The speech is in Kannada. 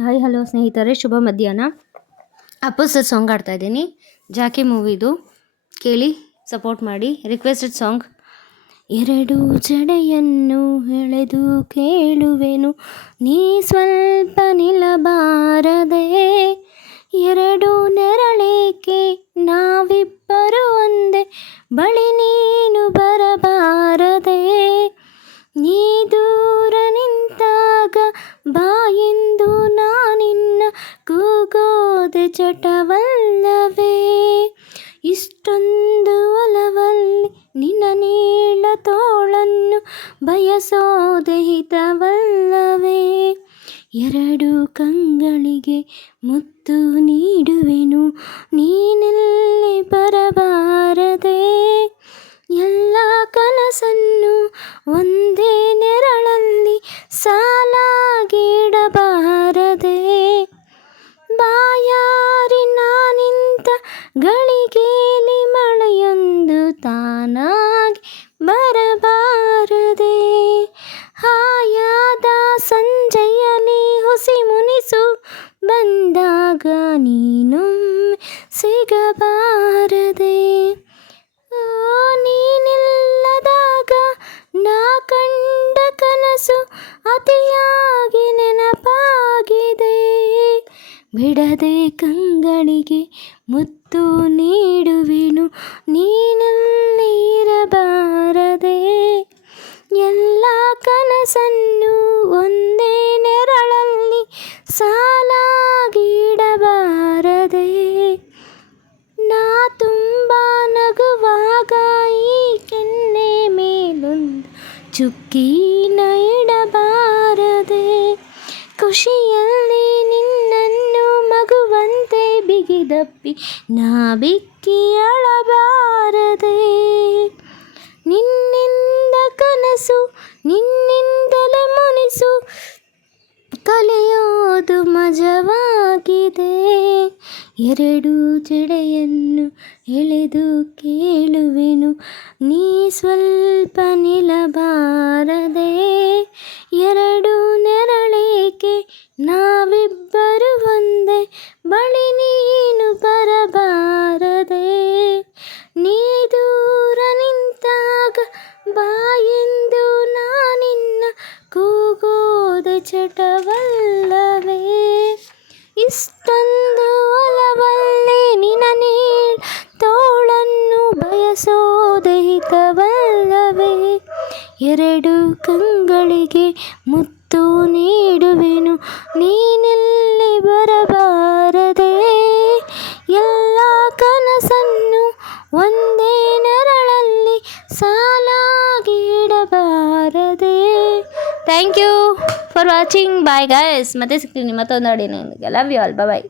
ಹಾಯ್ ಹಲೋ ಸ್ನೇಹಿತರೆ, ಶುಭ ಮಧ್ಯಾಹ್ನ. ಅಪೋಸಿಟ್ ಸಾಂಗ್ ಆಡ್ತಾ ಇದ್ದೀನಿ. ಜಾಕಿ ಮೂವಿದು ಕೇಳಿ ಸಪೋರ್ಟ್ ಮಾಡಿ. ರಿಕ್ವೆಸ್ಟೆಡ್ ಸಾಂಗ್ ಎರಡು ಜಡೆಯನ್ನು ಎಳೆದು ಕೇಳುವೆನು. ನೀ ಸ್ವಲ್ಪ ನಿಲ್ಲಬಾರದೆ. ಎರಡು ನೆರಳೇಕೆ ಕೂಗೋದೆ ಚಟವಲ್ಲವೇ? ಇಷ್ಟೊಂದು ಒಲವಲ್ಲಿ ನಿನ್ನ ನೀಳ ತೋಳನ್ನು ಬಯಸೋದೆ ಹಿತವಲ್ಲವೇ? ಎರಡು ಕಂಗಳಿಗೆ ಮುತ್ತು ನೀಡುವೆನು, ನೀನೆಲ್ಲಿ ಬರಬಾರದೆ ಬಾಯಾರಿ ನಾನಿಂತ ಗಳಿಗೆಲಿ ಮಳೆಯೊಂದು ತಾನಾಗಿ ಬರಬಾರದೆ. ಹಾಯಾದ ಸಂಜೆಯಲ್ಲಿ ಹುಸಿ ಮುನಿಸು ಬಂದಾಗ ನೀನು ಸಿಗಬಾರದೆ. ಓ, ನೀನಿಲ್ಲದಾಗ ನಾ ಕಂಡ ಕನಸು ಅತಿಯಾಗಿ ನೆನಪಾಗಿದೆ. ಬಿಡದೆ ಕಂಗಳಿಗೆ ಮುತ್ತು ನೀಡುವೆನು ನೀನಲ್ಲಿ ಇರಬಾರದೆ ಎಲ್ಲ ಕನಸನ್ನು ಒಂದೇ ನೆರಳಲ್ಲಿ ಸಾಲಾಗಿಡಬಾರದೆ ನಾ ತುಂಬ ನಗುವಾಗ ಈ ಕೆನ್ನೆ ಮೇಲೊಂದು ಚುಕ್ಕಿನ ಇಡಬಾರದೆ ಖುಷಿಯಲ್ಲಿ ಬಿಗಿದಪ್ಪಿ ನಾ ಬಿಕ್ಕಿಯಳಬಾರದೆ ನಿನ್ನಿಂದ ಕನಸು, ನಿನ್ನಿಂದಲೇ ಮುನಿಸು. ಕಲಿಯೋದು ಮಜವಾಗಿದೆ. ಎರಡು ಜಡೆಯನ್ನು ಎಳೆದು ಕೇಳುವೆನು. ನೀ ಸ್ವಲ್ಪ ನಿಲ್ಲಬಾರದೆ. ಎರಡು ನೆರಳೇಕೆ ನಾವಿಬ್ಬರು ಚಟವಲ್ಲವೇ? ಇಷ್ಟೊಂದು ಒಲವಲ್ಲಿ ನಿನ ತೋಳನ್ನು ಬಯಸೋದೆ ಎರಡು ಕಂಗಳಿಗೆ ಮುತ್ತು ನೀಡುವೆನು, ನೀನೆಲ್ಲಿ ಬರಬಾರದೆ? ಎಲ್ಲ ಕನಸನ್ನು ಒಂದೇ ನರಳಲ್ಲಿ ಸಾಲಾಗಿಡಬಾರದೆ thank you for watching bye guys ಮತ್ತೆ ಸಿಗ್ತೀನಿ. ಮತ್ತೊಂದು ಹಾಡಿನೊಂದಿಗೆ ಲವ್ ಯು ಆಲ್ ಬಾಯ್